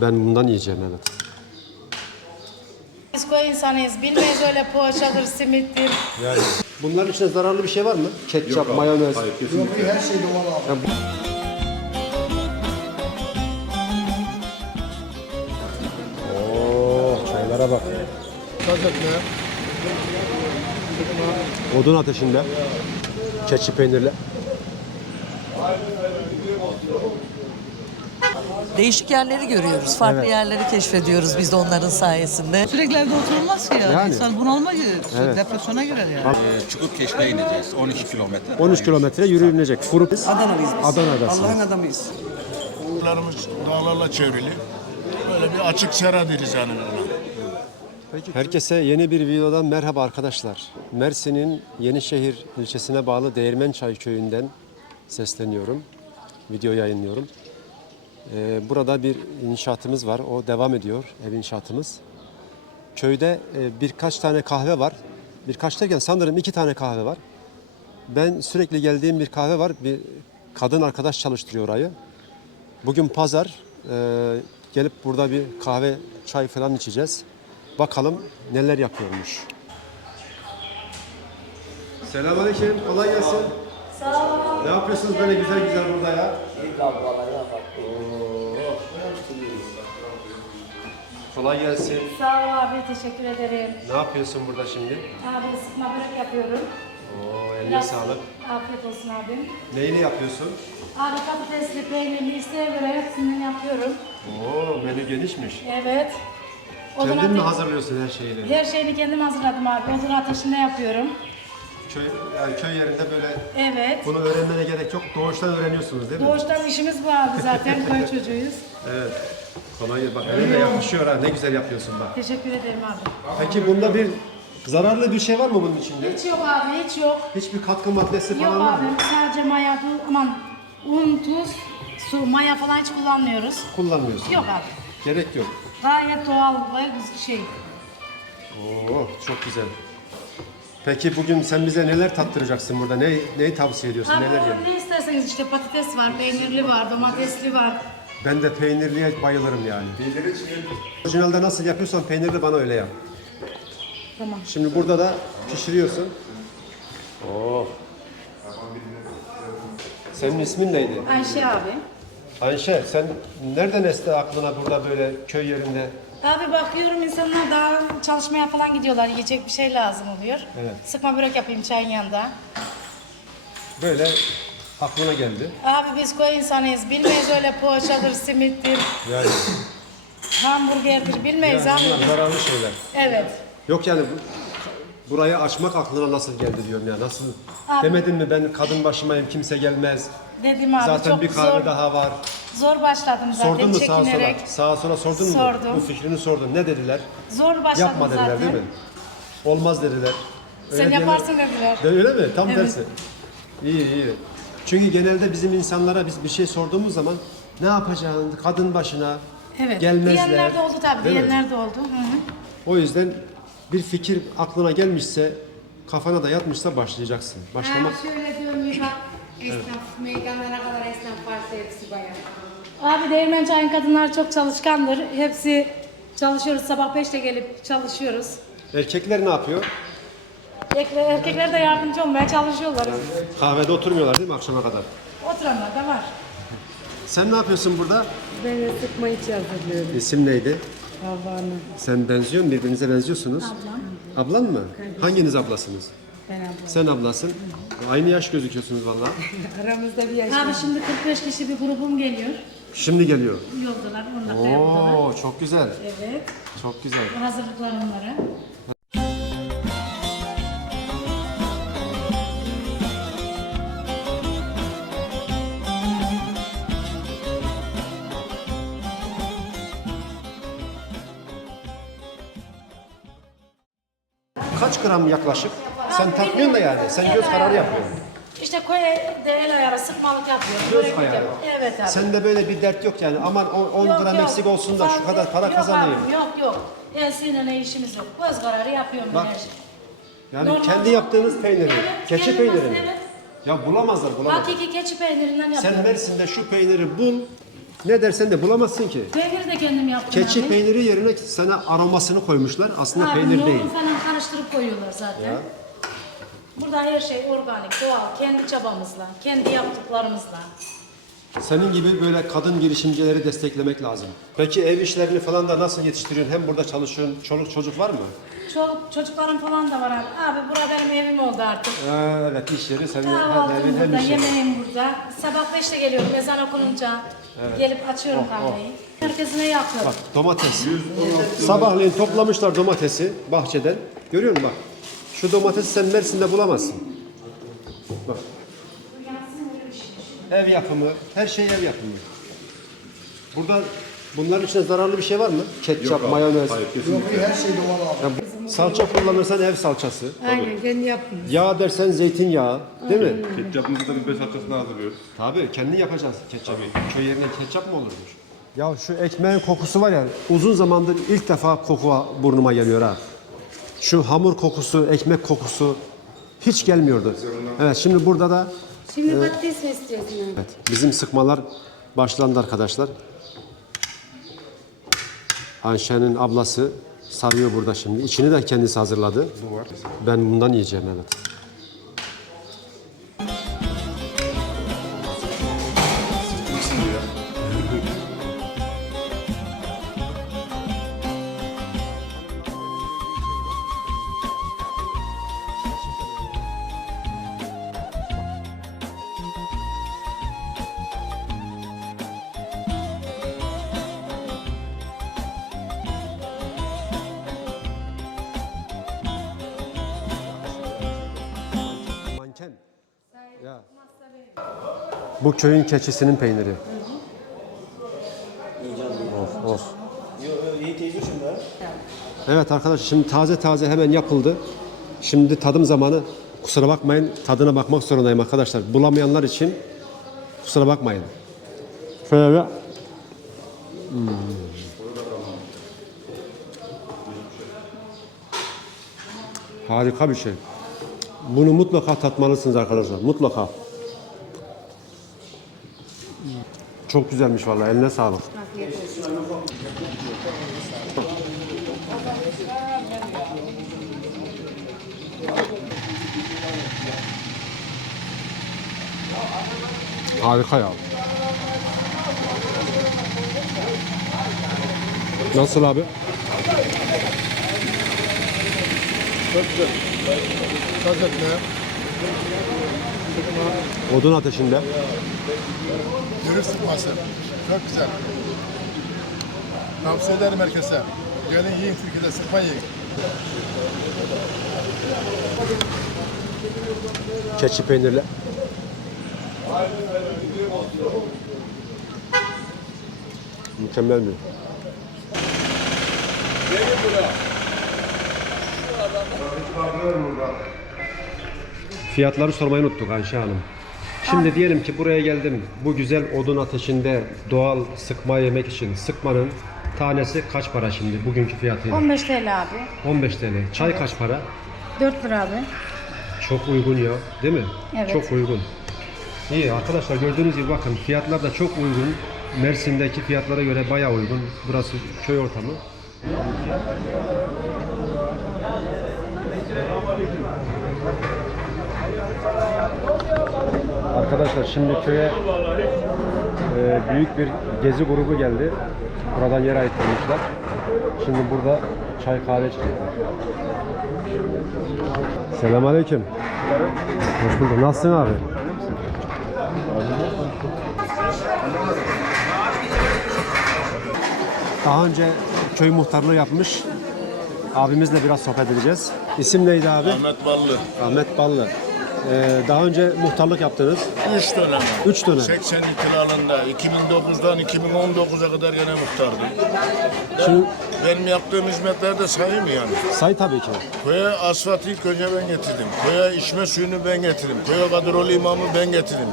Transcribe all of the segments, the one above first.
Ben bundan yiyeceğim evet. Biz koy insanıyız. Bilmeyiz öyle poğaçadır, simittir. Yani bunların içinde zararlı bir şey var mı? Ketçap, mayonez. Hayır kesinlikle. Her şey doğal abi. Oo, çaylara bak. Odun ateşinde. Keçi peynirli. Değişik yerleri görüyoruz. Farklı Evet. yerleri keşfediyoruz biz de onların sayesinde. Sürekli evde oturulmaz ki ya. Yani. İnsan bunalma girer. Evet. Depresyona girer yani. Ee, Çukurkeş'te ineceğiz 12 kilometre. 13 kilometre yürünecek. Furup Adana'lıyız biz. Adana'dasınız. Allah'ın adamıyız. Dağlarımız dağlarla çevrili. Böyle bir açık sera deriz yani buna. Herkese yeni bir videodan merhaba arkadaşlar. Mersin'in Yenişehir ilçesine bağlı Değirmençay köyünden sesleniyorum. Video yayınlıyorum. Ee, burada bir inşaatımız var. O devam ediyor. Ev inşaatımız. Köyde e, birkaç tane kahve var. Birkaç derken sanırım iki tane kahve var. Ben sürekli geldiğim bir kahve var. Bir kadın arkadaş çalıştırıyor orayı. Bugün pazar. Ee, gelip burada bir kahve, çay falan içeceğiz. Bakalım neler yapıyormuş. Selamünaleyküm. Kolay gelsin. Sağ olun. Ne yapıyorsunuz böyle güzel güzel burada ya? Oo. Kolay gelsin. Sağ ol abi, teşekkür ederim. Ne yapıyorsun burada şimdi? Abi sıkma börek yapıyorum. Oo, eline Biraz- sağlık. Afiyet olsun abim. Neyini yapıyorsun? Abi patatesli, peynirli, isteğe göre hepsinden yapıyorum. Oo, menü genişmiş. Evet. Odun Kendin mi ate- hazırlıyorsun her şeyini? Her şeyini kendim hazırladım abi. Odun ateşinde yapıyorum. Köy, yani köy yerinde böyle Evet. bunu öğrenmene gerek yok. Doğuştan öğreniyorsunuz değil mi? Doğuştan işimiz bu abi zaten. Köy çocuğuyuz. Evet. Kolay gelsin. Bak eline yakışıyor ha. Ne güzel yapıyorsun bak. Teşekkür ederim abi. Peki bunda bir zararlı bir şey var mı bunun içinde? Hiç yok abi, hiç yok. Hiçbir katkı maddesi Yok falan var abi, mı? sadece maya, tuz, aman un, tuz, su, maya falan hiç kullanmıyoruz. Kullanmıyorsun. Yok abi. Gerek yok. Gayet doğal ve şey. Oo, çok güzel. Peki bugün sen bize neler tattıracaksın burada? Ne, neyi tavsiye ediyorsun? Abi neler yiyelim? ne isterseniz işte patates var, peynirli var, domatesli var. Ben de peynirliye bayılırım yani. Orijinalde nasıl yapıyorsan peynirli bana öyle yap. Tamam. Şimdi burada da pişiriyorsun. Oo. Senin ismin neydi? Ayşe abi. Ayşe sen nereden esti aklına burada böyle köy yerinde? Abi bakıyorum insanlar daha çalışmaya falan gidiyorlar. Yiyecek bir şey lazım oluyor. Evet. Sıkma börek yapayım çayın yanında. Böyle aklına geldi. Abi biz koy insanıyız. Bilmeyiz öyle poğaçadır, simittir, Yani, hamburgerdir. Bilmeyiz yani abi. bunlar zararlı şeyler. Evet. Yok yani bu- burayı açmak aklına nasıl geldi diyorum ya nasıl? Abi- Demedin mi ben kadın başımayım kimse gelmez. Dedim abi Zaten çok bir kahve zor, daha var. zor başladım zaten Sordun mu sağa sola? çekinerek. Sağa sola sordun mu? Sordum. Bu fikrini sordun. Ne dediler? Zor başladım Yapma dediler zaten. değil mi? Olmaz dediler. Sen diyenler- yaparsın dediler. De- Öyle mi? Tam Evet. tersi. İyi iyi. Çünkü genelde bizim insanlara biz bir şey sorduğumuz zaman ne yapacaksın? Kadın başına Evet. gelmezler. Diyenler de oldu tabii. Değil mi? Diyenler de oldu. Hı hı. O yüzden bir fikir aklına gelmişse, kafana da yatmışsa başlayacaksın. Başlamak Ha, şöyle dönüyor bak esnaf meydanlara kadar esnaf varsa hepsi bayan. Abi Değirmen Çayın kadınlar çok çalışkandır. Hepsi çalışıyoruz. Sabah 5'te gelip çalışıyoruz. Erkekler ne yapıyor? Erkekler, erkekler de yardımcı olmaya çalışıyorlar. Kahvede oturmuyorlar değil mi akşama kadar? Oturanlar da var. Sen ne yapıyorsun burada? Ben sıkma içi hazırlıyorum. İsim neydi? Havvanı. Sen benziyor musun? Birbirinize benziyorsunuz. Ablam. Ablan mı? Hanginiz ablasınız? Ben ablam. Sen ablasın. Aynı yaş gözüküyorsunuz vallahi. Aramızda bir yaş Abi şimdi 45 kişi bir grubum geliyor. Şimdi geliyor. Yoldalar, onlar da yoldalar. Oo çok güzel. Evet. Çok güzel. Bu hazırlıklar gram yaklaşık? Sen takmıyorsun da yani. Sen göz kararı yapıyorsun. İşte koy de el ayarı sıkmalık yapıyor. Göz Böreklik ayarı. yapıyor. Evet abi. Sende böyle bir dert yok yani. Aman 10 Yok, gram yok. eksik olsun da şu Ufak- kadar para yok kazanayım. Abi, yok yok. Elsiyle ne işimiz yok. Göz kararı yapıyorum Bak, ben her şeyi. Yani Normal- kendi yaptığınız peyniri, Evet, keçi peyniri mi? evet. Ya bulamazlar bulamazlar. Hakiki keçi peynirinden Sen yapıyorum. Mersin'de şu peyniri bul, Ne dersen de bulamazsın ki. Peyniri de kendim yaptım Keçi abi. peyniri yerine sana aromasını koymuşlar. Aslında Abi, peynir yoğurt değil. falan karıştırıp koyuyorlar zaten. Burada her şey organik, doğal, kendi çabamızla, kendi yaptıklarımızla. Senin gibi böyle kadın girişimcileri desteklemek lazım. Peki ev işlerini falan da nasıl yetiştiriyorsun? Hem burada çalışıyorsun, çoluk çocuk var mı? Çoluk, çocuklarım falan da var abi. Abi bura benim evim oldu artık. Ee, evet iş yeri senin hem Kahvaltım evin hem burada, yemeğim burada. Sabah 5'te geliyorum ezan okununca. Gelip açıyorum kahveyi. Herkesine yapıyorum. Bak domates. Sabahleyin toplamışlar domatesi bahçeden. Görüyor musun bak? Şu domatesi sen Mersin'de bulamazsın. Bak. Ev yapımı, her şey ev yapımı. Burada bunların içinde zararlı bir şey var mı? Ketçap, mayonez. Hayır, kesinlikle. her şey doğal abi. salça kullanırsan ev salçası. Aynen kendi yaptım. Yağ dersen zeytinyağı, değil mi? Ketçapımızı da biz beş hazırlıyoruz. Tabii kendin yapacaksın ketçapı. Köy yerine ketçap mı olurmuş? Ya şu ekmeğin kokusu var ya uzun zamandır ilk defa koku burnuma geliyor ha. Şu hamur kokusu, ekmek kokusu hiç gelmiyordu. Evet şimdi burada da Şimdi patates mi istiyorsun? abi? evet, bizim sıkmalar başlandı arkadaşlar. Ayşe'nin ablası sarıyor burada şimdi. İçini de kendisi hazırladı. Ben bundan yiyeceğim evet. Manken. Ya. Bu köyün keçisinin peyniri. Of of. Evet arkadaşlar şimdi taze taze hemen yapıldı. Şimdi tadım zamanı. Kusura bakmayın tadına bakmak zorundayım arkadaşlar. Bulamayanlar için kusura bakmayın. Şöyle Hmm. Harika bir şey. Bunu mutlaka tatmalısınız arkadaşlar. Mutlaka. Çok güzelmiş vallahi. Eline sağlık. Harika ya. Nasıl abi? Odun ateşinde. Dürüm sıkması. Çok güzel. Tavsiye ederim herkese. Gelin yiyin Türkiye'de sıkma yiyin. Keçi peynirli. Mükemmel mi? Fiyatları sormayı unuttuk Ayşe Hanım. Şimdi diyelim ki buraya geldim. Bu güzel odun ateşinde doğal sıkma yemek için sıkmanın tanesi kaç para şimdi bugünkü fiyatıyla? 15 TL abi. 15 TL. Çay kaç para? 4 lira abi. Çok uygun ya, değil mi? Evet. Çok uygun. İyi arkadaşlar gördüğünüz gibi bakın fiyatlar da çok uygun. Mersin'deki fiyatlara göre bayağı uygun. Burası köy ortamı. Arkadaşlar şimdi köye e, büyük bir gezi grubu geldi. Buradan yer ayırtmışlar. Şimdi burada çay kahve içecekler. Selamünaleyküm. Hoş bulduk. Nasılsın abi? Daha önce köy muhtarlığı yapmış. Abimizle biraz sohbet edeceğiz. İsim neydi abi? Ahmet Ballı. Ahmet Ballı. Ee, daha önce muhtarlık yaptınız. Üç dönem. Üç dönem. 82 yılında 2009'dan 2019'a kadar gene muhtardım. Şimdi Benim yaptığım hizmetleri de sayayım mı yani? say tabii ki. Köye asfaltı ilk önce ben getirdim. Köye içme suyunu ben getirdim. Köye kadrolu imamı ben getirdim.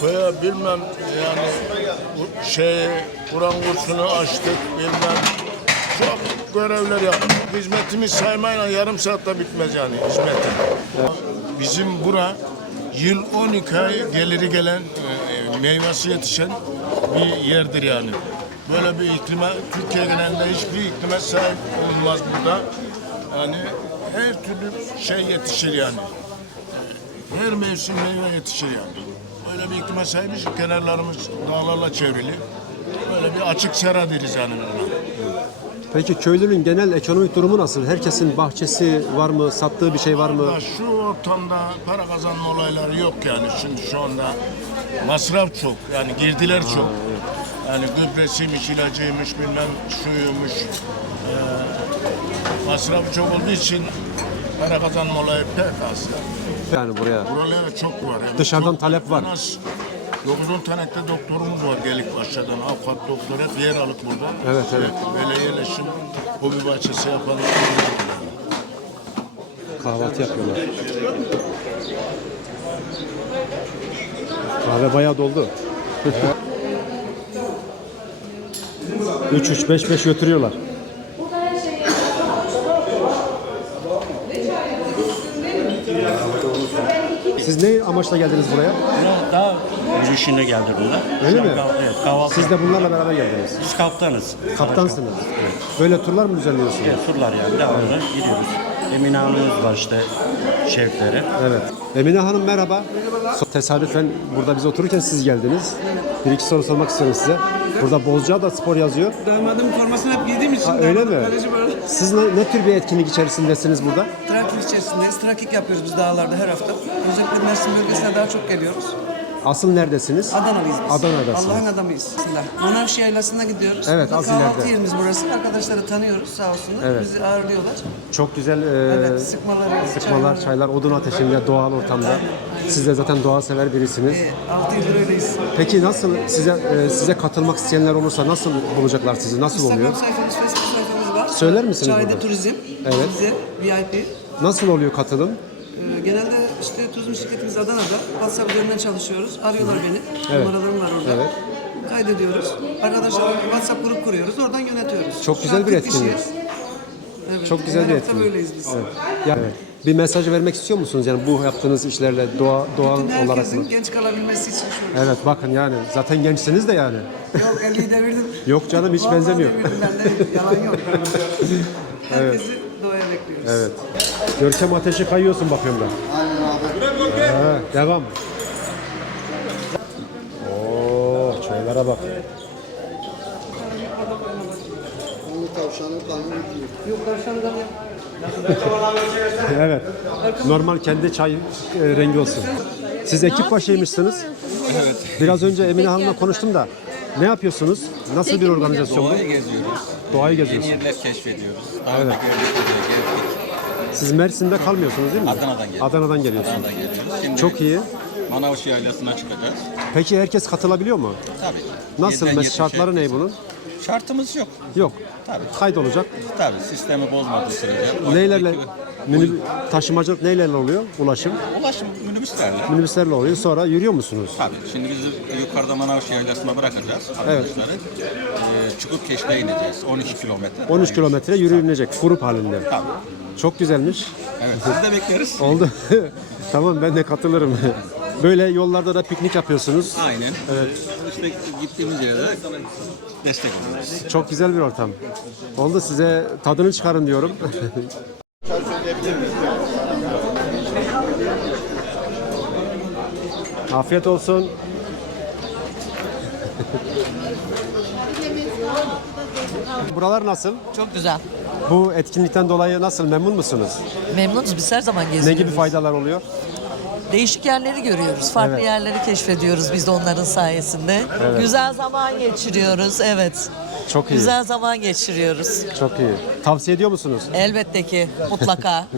Köye bilmem yani bu şey Kur'an kursunu açtık bilmem. Çok görevler yaptık. Hizmetimiz saymayla yarım saatte bitmez yani hizmeti. Bizim bura yıl 12 ay geliri gelen e, meyvesi yetişen bir yerdir yani. Böyle bir iklime, Türkiye genelinde hiçbir iklime sahip olmaz burada. Yani her türlü şey yetişir yani. Her mevsim meyve yetişir yani. Böyle bir iklime sahibiz. Kenarlarımız dağlarla çevrili. Böyle bir açık sera deriz yani buna. Peki köylünün genel ekonomik durumu nasıl? Herkesin bahçesi var mı? Sattığı bir şey var mı? Şu ortamda para kazanma olayları yok yani. Şimdi şu anda masraf çok. Yani girdiler çok. Yani gübresiymiş, ilacıymış, bilmem şuymuş. Ee, masraf çok olduğu için para kazanma olayı pek az. Yani buraya. Buralara çok var. Yani Dışarıdan talep var. en 9-10 tane de doktorumuz var gelik başladan. Avukat doktor hep yer alıp burada. Evet, evet. Böyle yerleşim, hobi bahçesi yapalım. Kahvaltı yapıyorlar. Kahve bayağı doldu. 3 3 5 5 götürüyorlar. Siz ne amaçla geldiniz buraya? Daha yürüyüşüne geldi bunlar. Öyle mi? kah- Evet, kahvaltı. Siz de bunlarla beraber geldiniz. Biz kaptanız. Kaptansınız. Böyle turlar mı düzenliyorsunuz? Evet, turlar yani devamlı gidiyoruz. Emine Hanım'ımız var işte şefleri. Evet. Emine Hanım merhaba. So- Tesadüfen burada biz otururken siz geldiniz. Bir iki soru sormak istiyorum size. Burada Bozcaada spor yazıyor. Damadım formasını hep giydiğim için. Ha, öyle mi? damadım kaleci böyle. Siz ne, ne tür bir etkinlik içerisindesiniz burada? Trakik içerisindeyiz. Trakik yapıyoruz biz dağlarda her hafta. Özellikle Mersin bölgesine daha çok geliyoruz. Asıl neredesiniz? Adanalıyız biz. Adana'dasınız. Allah'ın adamıyız. Manavşi Yaylası'na gidiyoruz. Evet, az Kahvaltı ileride. yerimiz burası. Arkadaşları tanıyoruz sağ olsunlar. Evet. Bizi ağırlıyorlar. Çok güzel e, Evet, sıkmalar, sıkmalar, çaylar. çaylar, odun ateşinde, doğal ortamda. Siz de zaten doğa sever birisiniz. E, 6 yıldır öyleyiz. Peki nasıl size e, size katılmak isteyenler olursa nasıl bulacaklar sizi? Nasıl oluyor? Instagram sayfamız, Facebook sayfamız var. Söyler misiniz Çayda burada? Turizm. Evet. Bize VIP. Nasıl oluyor katılım? Ee, Genelde işte turizm şirketimiz Adana'da. WhatsApp üzerinden çalışıyoruz. Arıyorlar beni. Evet. Numaralarım var orada. Evet. Kaydediyoruz. Arkadaşlar WhatsApp grup kuruyoruz. Oradan yönetiyoruz. Çok Şu güzel an bir 40 etkinlik. kişiyiz. Evet. Çok güzel Her bir hafta etkinlik. böyleyiz biz. Evet. Ya, bir mesaj vermek istiyor musunuz? Yani bu yaptığınız işlerle doğa doğal Bütün olarak herkesin mı? genç kalabilmesi için şu. Evet bakın yani zaten gençsiniz de yani. Yok 50'yi devirdim. Yok canım hiç Vallahi benzemiyor. devirdim ben de. Yalan yok. Herkesi doğaya bekliyoruz. Evet. Görkem ateşi kayıyorsun bakıyorum ben. Aynen abi. devam. Oo, çaylara bak. evet. Normal kendi çay e, rengi olsun. Siz ekip başıymışsınız. Evet. Biraz önce Emine Hanım'la konuştum da. Ne yapıyorsunuz? Nasıl bir organizasyon bu? Doğayı geziyoruz. Doğayı Yeni geziyorsunuz. yerler keşfediyoruz. Daha önce gördük, gezdik. Siz Mersin'de kalmıyorsunuz değil mi? Adana'dan geliyoruz. Adana'dan geliyorsunuz. Adana'dan geliyoruz. Şimdi Çok iyi. Manavşı Yaylası'na çıkacağız. Peki herkes katılabiliyor mu? Tabii. Nasıl? Yediden Mes- şartları ne yetmişe bunun? Şartımız yok. Yok. Tabii. Kayıt olacak. Tabii sistemi bozmadığı sürece. Neylerle minib- taşımacılık neylerle oluyor? Ulaşım. Ulaşım minibüslerle. Minibüslerle oluyor. Sonra yürüyor musunuz? Tabii. Şimdi bizi yukarıda Manavşı Yaylası'na bırakacağız arkadaşları. Ee, çıkıp Keşme'ye ineceğiz. 12 kilometre. 13 kilometre yürünecek grup halinde. Tabii. Çok güzelmiş. Evet. Sizi de bekleriz. Oldu. tamam ben de katılırım. Böyle yollarda da piknik yapıyorsunuz. Aynen. Evet. İşte gittiğimiz yerde destek oluyoruz. Çok güzel bir ortam. Oldu size tadını çıkarın diyorum. Afiyet olsun. Buralar nasıl? Çok güzel. Bu etkinlikten dolayı nasıl memnun musunuz? Memnunuz biz her zaman Ne geziyoruz. gibi faydalar oluyor? Değişik yerleri görüyoruz. Farklı Evet. yerleri keşfediyoruz biz de onların sayesinde. Güzel zaman geçiriyoruz. Evet. Çok iyi. Güzel zaman geçiriyoruz. Çok iyi. Tavsiye ediyor musunuz? Elbette ki mutlaka.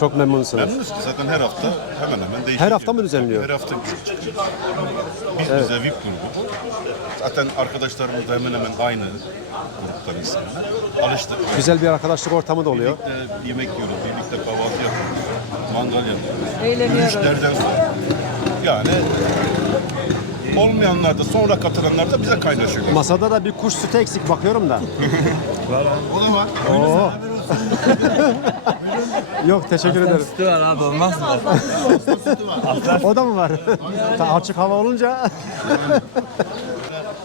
Çok memnunsunuz. Memnunuz ki zaten her hafta hemen hemen değişiyor. Her hafta mı düzenliyor? Her hafta çıkıyor. Biz bize VIP grubu. Zaten arkadaşlarımız da hemen hemen aynı gruptan insanlar. Alıştık. Güzel bir arkadaşlık ortamı da oluyor. Birlikte yemek yiyoruz, birlikte kahvaltı yapıyoruz. Mangal yapıyoruz. Eğleniyoruz. Yürüyüşlerden sonra. Yani olmayanlar da sonra katılanlar da bize kaynaşıyorlar. Masada da bir kuş sütü eksik bakıyorum da. O da var. Oo. Yok teşekkür ederim. Sütü var abi olmaz mı? O da mı var? Ta- Açık hava olunca.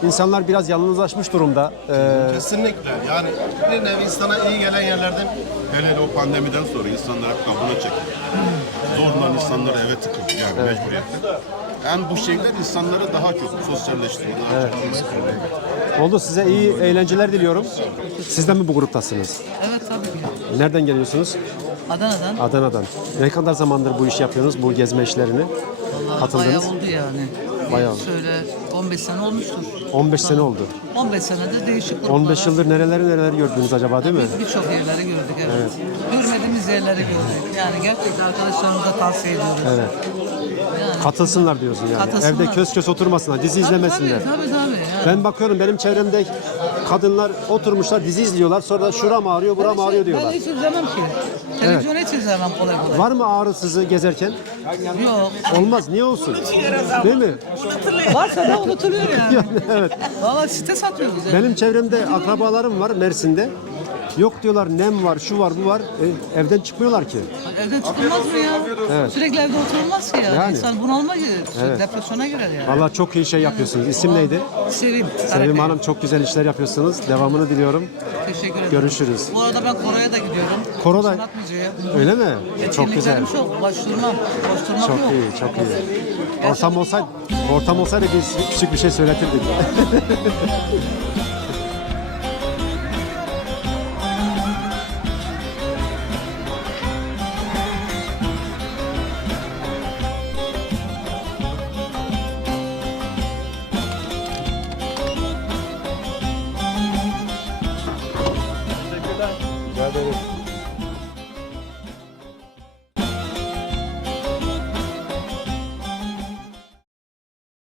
İnsanlar biraz yalnızlaşmış durumda. Ee, Kesinlikle. Yani bir nevi insana iyi gelen yerlerden hele hele o pandemiden sonra insanlar hep kabuğuna çekildi. Zorla insanları eve tıkıldı yani mecburiyetle. Yani bu şeyler insanları daha çok sosyalleştiriyor, daha çok sıkılıyor. oldu size iyi eğlenceler diliyorum. Siz de mi bu gruptasınız? Evet tabii ki. Nereden geliyorsunuz? Adana'dan. Adana'dan. Ne kadar zamandır bu işi yapıyorsunuz, bu gezme işlerini? Vallahi Katıldınız. bayağı oldu yani. Bayağı oldu. Şöyle 15 sene olmuştur. 15 sene oldu. 15 senedir değişik gruplara. 15 yıldır nereleri nereleri gördünüz acaba değil mi? Birçok yerleri gördük evet. Görmediğimiz yerleri gördük. Yani gerçekten arkadaşlarımıza tavsiye ediyoruz. Evet. Yani. Katılsınlar diyorsun yani. Katılsınlar. Evde kös kös oturmasınlar, dizi izlemesinler. Tabii tabii. tabii. Yani. Ben bakıyorum benim çevremde kadınlar oturmuşlar dizi izliyorlar sonra da şuram ağrıyor, buram ağrıyor Ben diyorlar. hiç izlemem ki. Televizyon hiç izlemem kolay kolay. Var mı ağrısızı gezerken? Yok. Olmaz. Niye olsun? Değil mi? Varsa da unutuluyor yani. evet. Valla site satıyoruz. Yani. Benim çevremde akrabalarım var Mersin'de. Yok diyorlar nem var, şu var, bu var. E, evden çıkmıyorlar ki. Evden çıkılmaz mı ya? Sürekli evde oturulmaz ki ya. Yani. İnsan bunalma girer. Evet. Depresyona girer yani. Vallahi çok iyi şey yapıyorsunuz. İsim neydi? Sevim. Sevim. Hanım çok güzel işler yapıyorsunuz. Devamını diliyorum. Teşekkür ederim. Görüşürüz. Bu arada ben koroya da gidiyorum. Koro da- Sanat müziği. Öyle mi? Çok güzel. Çok. Başvurmam. Koşturmak Çok yok. iyi, çok iyi. Ortam olsaydı, ortam olsaydı biz küçük bir şey söyletirdik.